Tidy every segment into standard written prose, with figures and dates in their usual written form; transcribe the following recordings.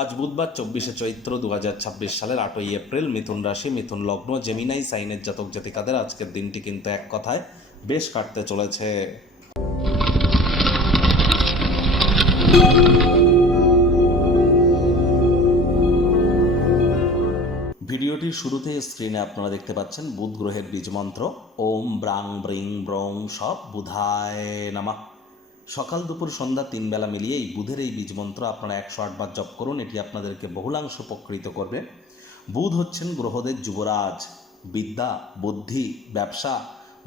আজ বুধবার 24শে চৈত্র 2026 সালের 8ই এপ্রিল। মিথুন রাশি, মিথুন লগ্ন, জেমিনাই সাইনের জাতক জাতিকাদের আজকের দিনটি কিন্তু এক কথায় বেশ কাটতে চলেছে। ভিডিওটির শুরুতে স্ক্রিনে আপনারা দেখতে পাচ্ছেন বুধ গ্রহের বীজ মন্ত্র ওম ব্রাং ব্রিং ব্রং সব বুধায় নামা। সকাল দুপুর সন্ধ্যা 3 বেলা মিলিয়ে এই বুধের এই বীজ মন্ত্র আপনারা 108 বার জপ করুন। এটি আপনাদেরকে বহুলাংশ উপকৃত করবে। বুধ হচ্ছেন গ্রহদের যুবরাজ। বিদ্যা, বুদ্ধি, ব্যবসা,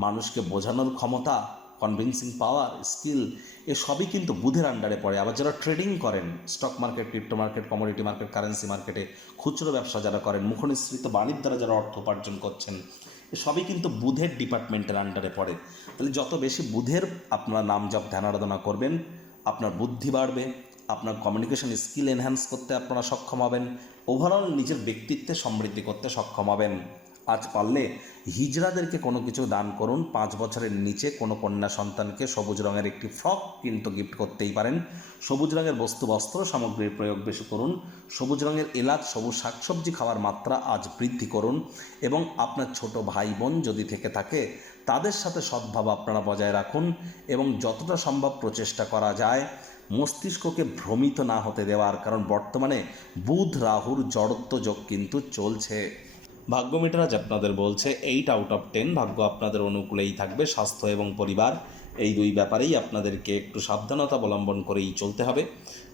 মানুষকে বোঝানোর ক্ষমতা, কনভিন্সিং পাওয়ার, স্কিল, সবই কিন্তু বুধের আন্ডারে পড়ে। আবার যারা ট্রেডিং করেন, stock market, crypto market, commodity market, currency মার্কেটে খুচরো ব্যবসা যারা করেন, মুখনিসৃত বাণীর দ্বারা যারা অর্থ উপার্জন করছেন, সবই কিন্তু বুধের ডিপার্টমেন্টের আন্ডারে পড়ে। তাহলে যত বেশি বুধের আপনারা নাম জপ ধ্যান আরাধনা করবেন, আপনার বুদ্ধি বাড়বে, আপনার কমিউনিকেশন স্কিল এনহ্যান্স করতে আপনারা সক্ষম হবেন, ওভারঅল নিজের ব্যক্তিত্বে সমৃদ্ধি করতে সক্ষম হবেন। আজ পারলে হিজড়াদেরকে কোনো কিছু দান করুন। 5 বছরের নিচে কোনো কন্যা সন্তানকে সবুজ রঙের একটি ফ্রক কিন্তু গিফট করতেই পারেন। সবুজ রঙের বস্তু বস্ত্র সামগ্রীর প্রয়োগ বেশি করুন। সবুজ রঙের এলাচ, সবুজ শাকসবজি খাওয়ার মাত্রা আজ বৃদ্ধি করুন। এবং আপনার ছোট ভাই বোন যদি থেকে থাকে তাদের সাথে সদ্ভাব আপনারা বজায় রাখুন এবং যতটা সম্ভব প্রচেষ্টা করা যায় মস্তিষ্ককে ভ্রমিত না হতে দেওয়ার, কারণ বর্তমানে বুধ রাহুর জড়ত্ব যোগ কিন্তু চলছে। ভাগ্য মিটার আজ আপনাদের বলছে 8 আউট অফ 10 ভাগ্য আপনাদের অনুকূলেই থাকবে। স্বাস্থ্য এবং পরিবার এই দুই ব্যাপারেই আপনাদেরকে একটু সাবধানতা অবলম্বন করেই চলতে হবে।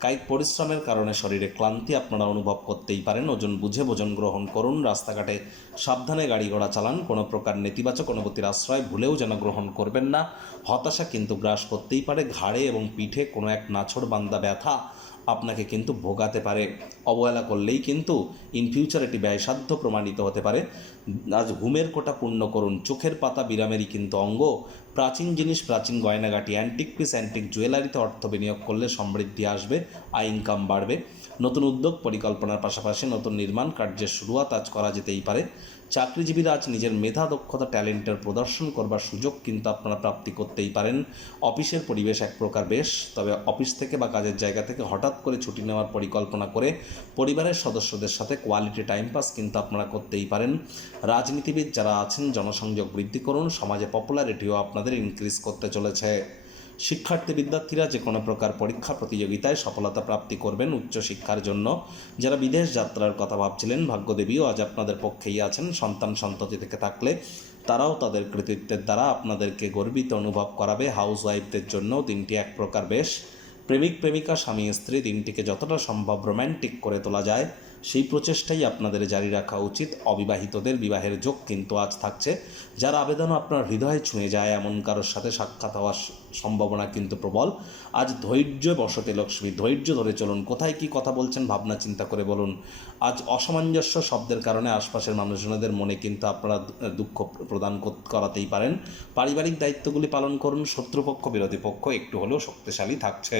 কায়িক পরিশ্রমের কারণে শরীরে ক্লান্তি আপনারা অনুভব করতেই পারেন। ওজন বুঝে ভোজন গ্রহণ করুন। রাস্তাঘাটে সাবধানে গাড়ি ঘোড়া চালান। কোনো প্রকার নেতিবাচক অনুভূতির আশ্রয় ভুলেও যেন গ্রহণ করবেন না। হতাশা কিন্তু গ্রাস করতেই পারে। ঘাড়ে এবং পিঠে কোনো এক নাছোড় বান্দা ব্যথা আপনাকে কিন্তু ভোগাতে পারে। অবহেলা করলেই কিন্তু ইন ফিউচার এটি ব্যয়সাধ্য প্রমাণিত হতে পারে। আজ ঘুমের কোটা পূর্ণ করুন। চোখের পাতা বিরামেরই কিন্তু অঙ্গ। প্রাচীন জিনিস, প্রাচীন গয়নাগাটি, অ্যান্টিক পিস, অ্যান্টিক জুয়েলারিতে অর্থ বিনিয়োগ করলে সমৃদ্ধি আসবে, আয় ইনকাম বাড়বে। নতুন উদ্যোগ পরিকল্পনার পাশাপাশি নতুন নির্মাণ কার্যের শুরুয়াত আজ করা যেতেই পারে। চাকরিজীবীরা আজ নিজের মেধা, দক্ষতা, ট্যালেন্টের প্রদর্শন করবার সুযোগ কিন্তু আপনারা প্রাপ্তি করতেই পারেন। অফিসের পরিবেশ এক প্রকার বেশ, তবে অফিস থেকে বা কাজের জায়গা থেকে হঠাৎ করে ছুটি নেওয়ার পরিকল্পনা করে পরিবারের সদস্যদের সাথে কোয়ালিটি টাইম পাস কিন্তু আপনারা করতেই পারেন। রাজনীতিবিদ যারা আছেন জনসংযোগ বৃদ্ধি করুন। সমাজে পপুলারিটিও আপনাদের ইনক্রিজ করতে চলেছে। শিক্ষার্থী বিদ্যার্থীরা যে কোনো প্রকার পরীক্ষা প্রতিযোগিতায় সফলতা প্রাপ্তি করবেন। উচ্চশিক্ষার জন্য যারা বিদেশ যাত্রার কথা ভাবছিলেন, ভাগ্যদেবীও আজ আপনাদের পক্ষেই আছেন। সন্তান সন্ততি থেকে থাকলে তারাও তাদের কৃতিত্বের দ্বারা আপনাদেরকে গর্বিত অনুভব করাবে। হাউস ওয়াইফদের জন্য দিনটি এক প্রকার বেশ। প্রেমিক প্রেমিকা, স্বামী স্ত্রী দিনটিকে যতটা সম্ভব রোম্যান্টিক করে তোলা যায় সেই প্রচেষ্টাই আপনাদের জারি রাখা উচিত। অবিবাহিতদের বিবাহের যোগ কিন্তু আজ থাকছে। যার আবেদনও আপনার হৃদয়ে ছুঁয়ে যায় এমন কারোর সাথে সাক্ষাৎ হওয়ার সম্ভাবনা কিন্তু প্রবল। আজ ধৈর্য বসতে লক্ষ্মী, ধৈর্য ধরে চলুন। কোথায় কি কথা বলছেন ভাবনা চিন্তা করে বলুন। আজ অসামঞ্জস্য শব্দের কারণে আশপাশের মানুষজনদের মনে কিন্তু আপনারা দুঃখ প্রদান করাতেই পারেন। পারিবারিক দায়িত্বগুলি পালন করুন। শত্রুপক্ষ বিরোধী পক্ষ একটু হলেও শক্তিশালী থাকছে।